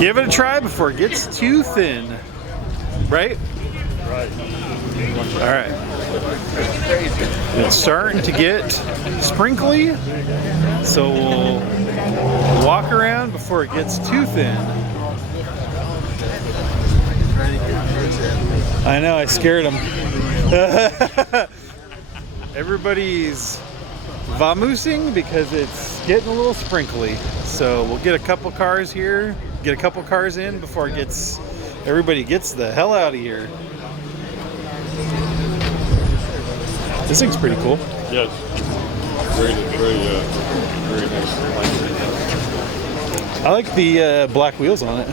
Give it a try before it gets too thin. Right? Right. All right. It's starting to get sprinkly, so we'll walk around before it gets too thin. I know, I scared him. Everybody's vamoosing because it's getting a little sprinkly. So we'll get a couple cars here, get a couple cars in before it gets, everybody gets the hell out of here. This thing's pretty cool. Yes. Very nice. I like the black wheels on it.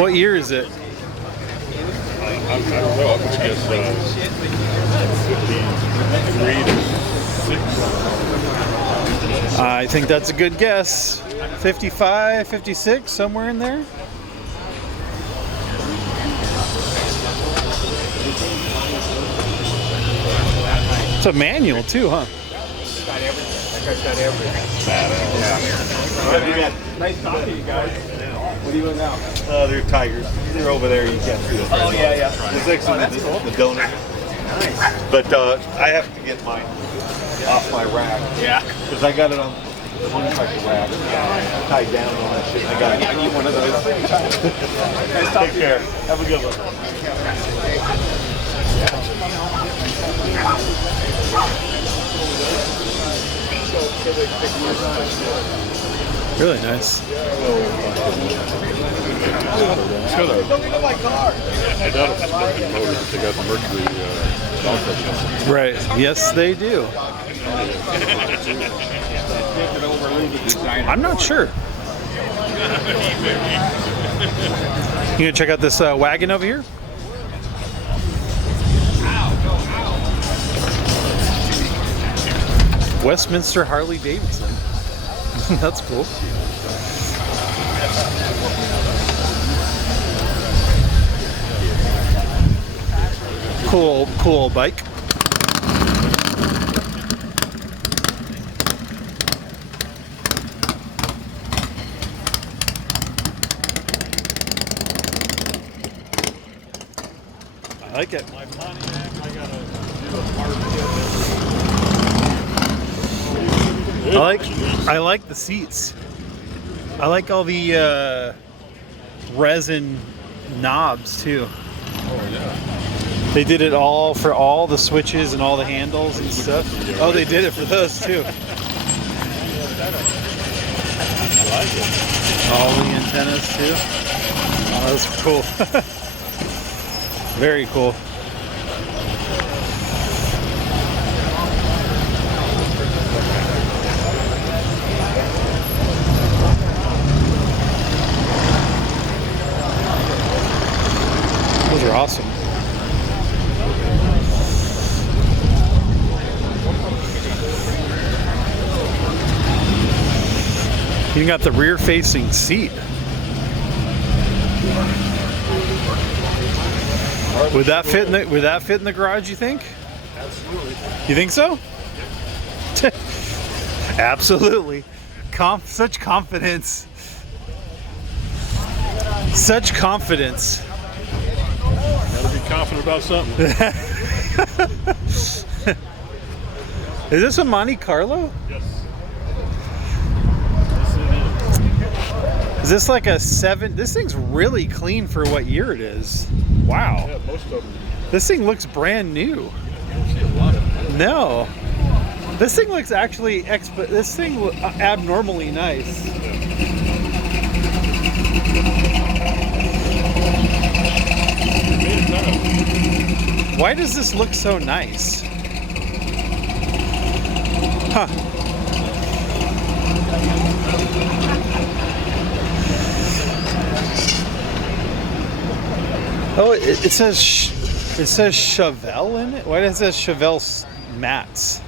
What year is it? I don't know. I would guess 53 to 6. I think that's a good guess. 55, 56, somewhere in there. It's a manual too, huh? Got everything. That guy's got everything. Yeah. Nice talking to you guys. What are you doing now? They're tigers. They're over there. You can't see them. Oh, yeah. There's actually the donut. Nice. But I have to get mine off my rack. Yeah. Because I got it on the motorcycle rack. Tied down and all that shit. I need one of those. Nice talking Take care. Have a good one. Really nice. It's got a, I doubt it's a Mercury motor. They got the Mercury dog engine. Right. Yes, they do. I'm not sure. You gonna check out this wagon over here? Westminster Harley Davidson. That's cool. Cool old bike. I like it. My Pontiac, I gotta do a part. I like the seats. I like all the resin knobs too. Oh yeah. They did it all for all the switches and all the handles and stuff. Oh, they did it for those too. I like it. All the antennas too. Oh, that's cool. Very cool. Those are awesome. You got the rear-facing seat. Would that fit in the garage, you think? Absolutely. You think so? Absolutely. Such confidence. Such confidence. Gotta be confident about something. Is this a Monte Carlo? Yes. Is this like a 7? This thing's really clean for what year it is. Wow. Yeah, most of them. This thing looks brand new. You don't see a lot of them. No. This thing looks actually abnormally nice. Why does this look so nice? Huh. Oh, it says Chevelle in it. Why does it say Chevelle mats?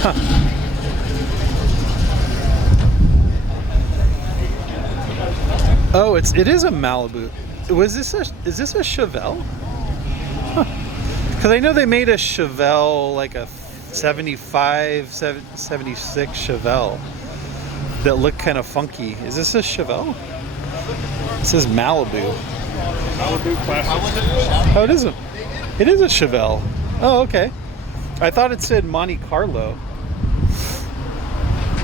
Huh. Oh, it is a Malibu. Is this a Chevelle? Huh. Because I know they made a Chevelle, like a 75, 76 Chevelle that looked kind of funky. Is this a Chevelle? It says Malibu. Malibu Classic. Oh, it isn't. It is a Chevelle. Oh, okay. I thought it said Monte Carlo.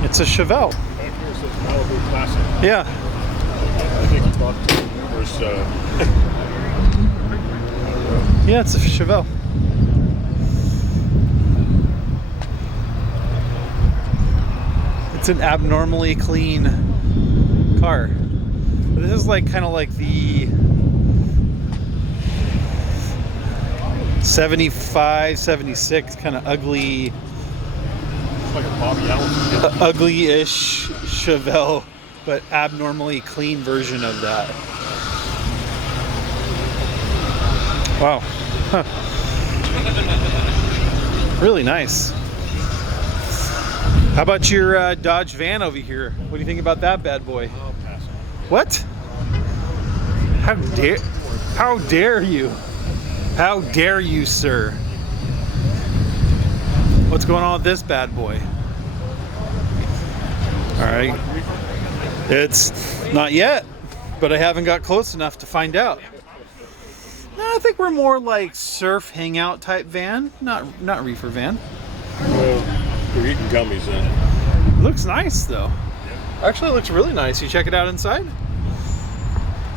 It's a Chevelle. Back here it says Malibu Classic. Yeah. I think he bought numerous. Yeah, it's a Chevelle. It's an abnormally clean car. This is like kind of like the 75, 76 kind of ugly, Like a Bobby Allen. ugly-ish Chevelle, but abnormally clean version of that. Wow. Huh. Really nice. How about your Dodge van over here? What do you think about that bad boy? I'll pass on. What? How dare you? How dare you, sir? What's going on with this bad boy? All right. It's not yet, but I haven't got close enough to find out. No, I think we're more like surf hangout type van, not reefer van. Well, we're eating gummies then. Looks nice though. Actually, it looks really nice. You check it out inside.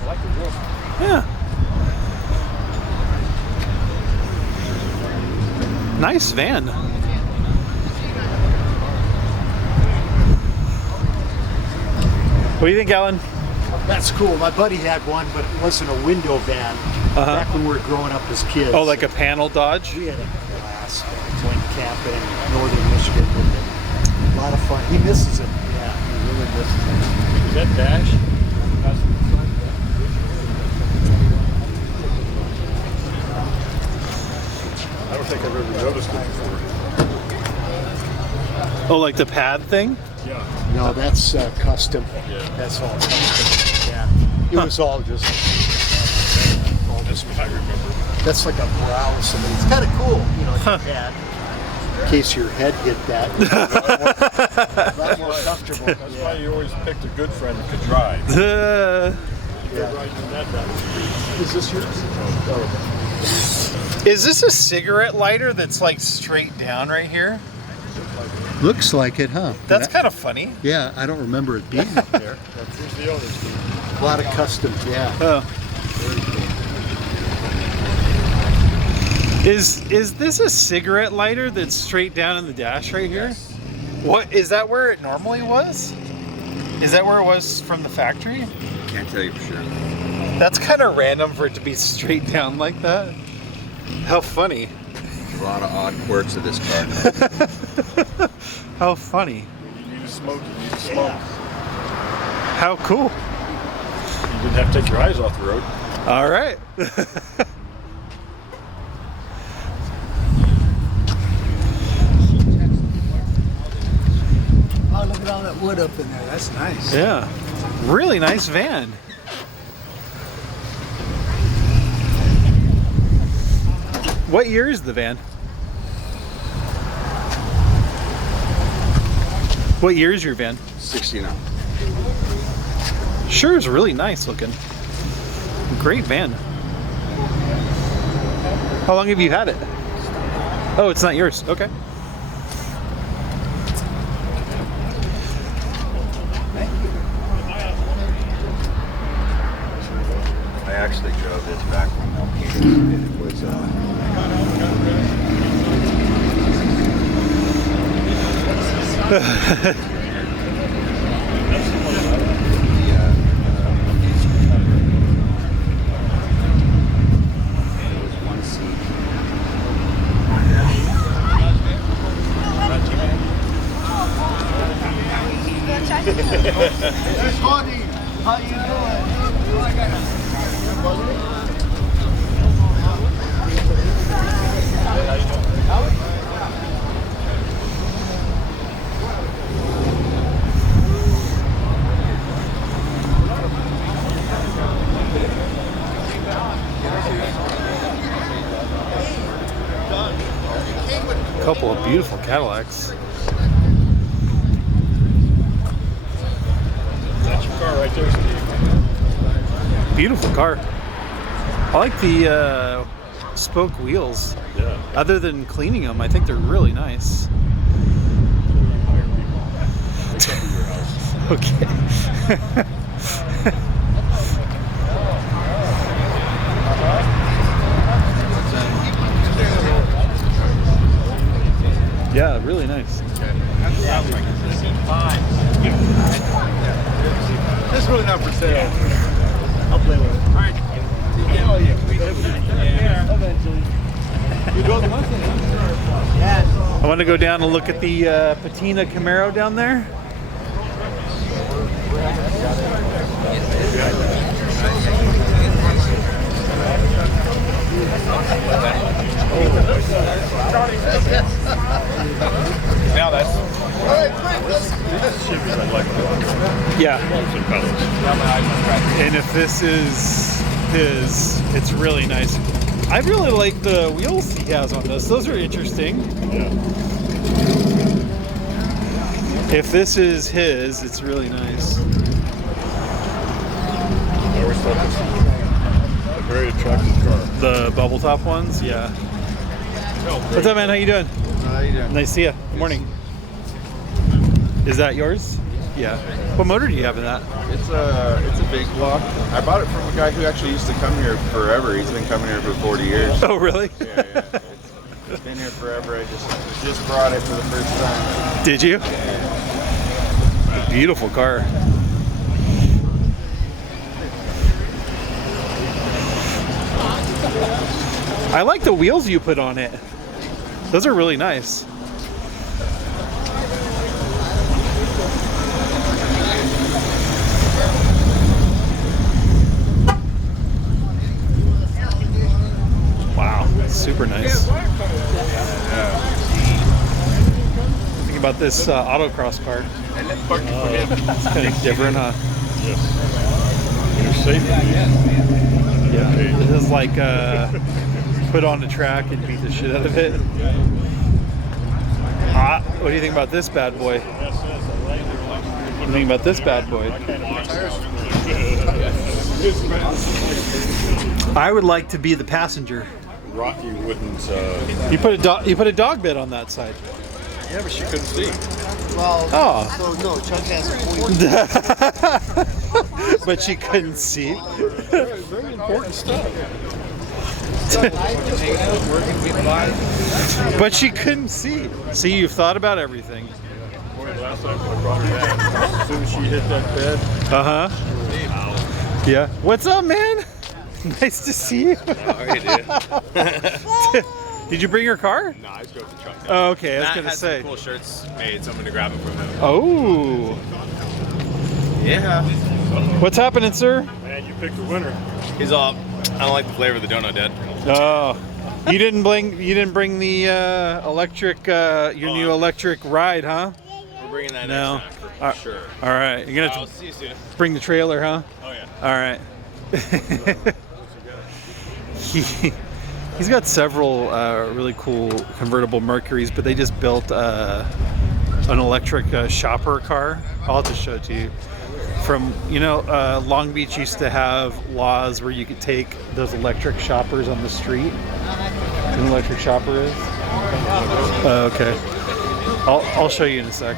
I like the roof. Yeah. Nice van. What do you think, Alan? That's cool. My buddy had one, but it wasn't a window van. Back when we were growing up as kids. Oh, like a panel Dodge? We had a blast going camping in northern Michigan with it. A lot of fun. He misses it. Yeah, he really misses it. Is that Dash? That's the front. I don't think I've ever noticed it before. Oh, like the pad thing? Yeah. No, that's custom. Yeah. That's all custom. Yeah. It was all just That's what I remember. that's like a brow somebody. It's kind of cool, you know, like a pad. In case your head hit that. A lot more comfortable. That's why you always picked a good friend that could drive. Yeah. Riding in that down the street. Is this yours? Is this a cigarette lighter that's like straight down right here? Looks like it, huh? That's kind of funny. Yeah, I don't remember it being up there. Here's the owner's key. A lot of custom, yeah. Is this a cigarette lighter that's straight down in the dash right here? Yes. What is that where it normally was? Is that where it was from the factory? Can't tell you for sure. That's kind of random for it to be straight down like that. How funny. A lot of odd quirks of this car. How funny. You need to smoke, you need to smoke. How cool. You didn't have to take your eyes off the road. All right. Oh, look at all that wood up in there. That's nice. Yeah. Really nice van. What year is the van? What year is your van? 69. Sure is really nice looking. Great van. How long have you had it? Oh, it's not yours. Okay. I actually drove this back from Milwaukee, and it was it was one seat. Tony, how you doing? Couple of beautiful Cadillacs. That's your car right there, Steve. Beautiful car. I like the spoke wheels. Yeah. Other than cleaning them, I think they're really nice. Okay. Yeah, really nice. It's really not for sale. I'll play with it. All right. Oh, yeah. Eventually. You drove the Mustang? Yeah. I want to go down and look at the Patina Camaro down there. Now that's. Yeah. And if this is his, it's really nice. I really like the wheels he has on this. Those are interesting. Yeah. If this is his, it's really nice. I always thought this was a very attractive car. The bubble top ones, yeah. What's up, man? How you doing? How you doing? Nice to see you. Good morning. Is that yours? Yeah. What motor do you have in that? It's a big block. I bought it from a guy who actually used to come here forever. He's been coming here for 40 years. Oh, really? Yeah. It's been here forever. I just brought it for the first time. Did you? Beautiful car. I like the wheels you put on it. Those are really nice. Wow, super nice. Think about this autocross car. It's kind of different, huh? You're safe. Yeah. This is like put on the track and beat the shit out of it. What do you think about this bad boy? What do you think about this bad boy? I would like to be the passenger. Rocky wouldn't. You put a dog bed on that side. Yeah, but she couldn't see. Well, Oh. so no, Chuck has a point. But she couldn't see. Very important stuff. But she couldn't see. See, you've thought about everything. Boy, last time I brought her down, as soon as she hit that bed, Uh-huh. Yeah. What's up, man? Nice to see you. Did you bring your car? No, I just drove the truck. Oh, okay. I was Matt gonna has say. some cool shirts made, so I'm gonna grab them from him. Oh. Yeah. What's happening, sir? man, you picked the winner. He's all. I don't like the flavor of the donut, Dad. Oh. You didn't bring the electric your new electric ride, huh? We're bringing that No. next time for sure. All right. You're gonna have I'll to see you soon. bring the trailer, huh? Oh yeah. All right. He's got several really cool convertible Mercuries, but they just built an electric shopper car. I'll have to show it to you. From, Long Beach used to have laws where you could take those electric shoppers on the street. You know what an electric shopper is? Okay. I'll show you in a sec.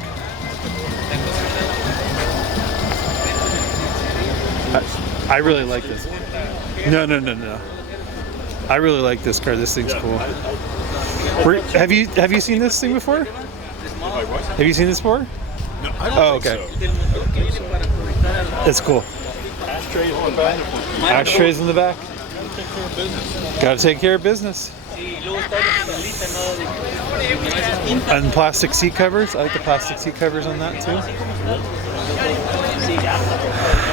I really like this. No. I really like this car. This thing's cool. Have you seen this thing before? Have you seen this before? No, I don't Oh, okay. think so. It's cool. Ashtrays in the back. Ashtrays in the back. Take care of business. Gotta take care of business. And plastic seat covers. I like the plastic seat covers on that too.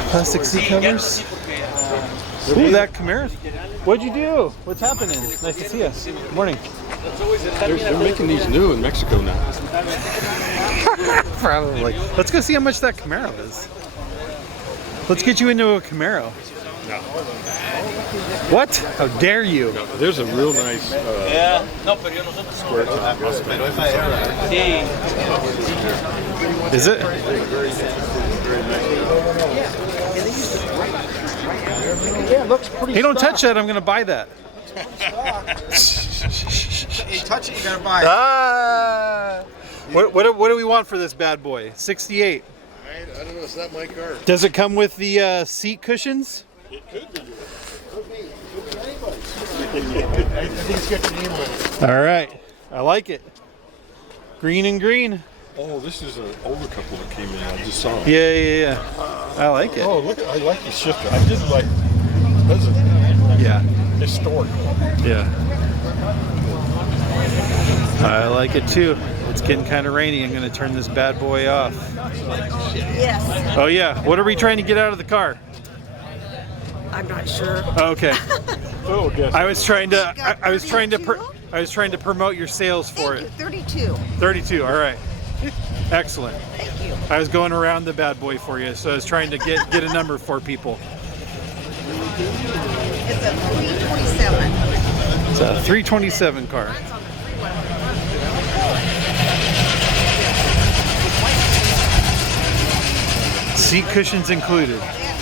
Plastic seat covers. Ooh, that Camaro. What'd you do? What's happening? Nice to see you. Good morning. They're making these new in Mexico now. Probably. Let's go see how much that Camaro is. Let's get you into a Camaro. What? How dare you? There's a real nice square top. Is it? Yeah, it looks pretty. Hey, don't touch that. I'm gonna buy that. Hey, touch it, you gotta buy it. Ah! What do we want for this bad boy? 68. I don't know, it's not my car. Does it come with the seat cushions? I think it's got your name on it. All right. I like it. Green and green. Oh, this is an older couple that came in. I just saw them. Yeah. I like it. Oh, look, I like the shifter. I did like, that's a Yeah. historic. Yeah. I like it too. It's getting kind of rainy. I'm going to turn this bad boy off. Yes, Oh yeah. What are we trying to get out of the car? I'm not sure. Okay. Oh, guess. I was trying to. got I was trying to. 32? I was trying to promote your sales for Thank it. you, 32. 32. All right. Excellent. Thank you. I was going around the bad boy for you, so I was trying to get a number for people. It's a 327. It's a 327 car. Seat cushions included. Yeah.